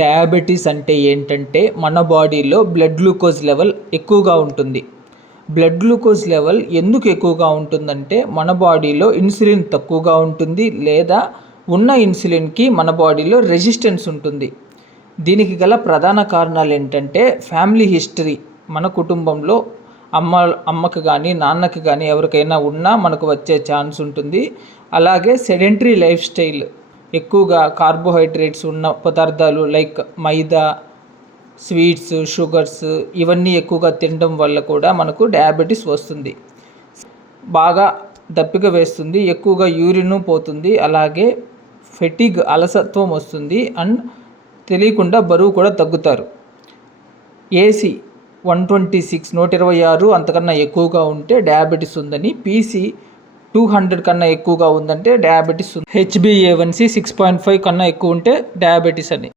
Diabetes అంటే ఏంటంటే మన బాడీలో బ్లడ్ గ్లూకోజ్ లెవెల్ ఎక్కువగా ఉంటుంది. బ్లడ్ గ్లూకోజ్ లెవెల్ ఎందుకు ఎక్కువగా ఉంటుందంటే మన బాడీలో ఇన్సులిన్ తక్కువగా ఉంటుంది, లేదా ఉన్న ఇన్సులిన్కి మన బాడీలో రెసిస్టెన్స్ ఉంటుంది. దీనికి గల ప్రధాన కారణాలు ఏంటంటే ఫ్యామిలీ హిస్టరీ. మన కుటుంబంలో అమ్మకి కానీ నాన్నకి కానీ ఎవరికైనా ఉన్నా మనకు వచ్చే ఛాన్స్ ఉంటుంది. అలాగే సెడెంటరీ లైఫ్ స్టైల్, ఎక్కువగా కార్బోహైడ్రేట్స్ ఉన్న పదార్థాలు లైక్ మైదా, స్వీట్స్, షుగర్స్ ఇవన్నీ ఎక్కువగా తినడం వల్ల కూడా మనకు డయాబెటీస్ వస్తుంది. బాగా దప్పిక వేస్తుంది, ఎక్కువగా యూరిన్ పోతుంది, అలాగే ఫెటిగ్ అలసత్వం వస్తుంది అండ్ తెలియకుండా బరువు కూడా తగ్గుతారు. ఏసీ 126 అంతకన్నా ఎక్కువగా ఉంటే డయాబెటీస్ ఉందని, పీసీ 200 కన్నా ఎక్కువగా ఉందంటే డయాబెటీస్ ఉంది, HbA1c 6.5 కన్నా ఎక్కువ ఉంటే డయాబెటీస్ అని.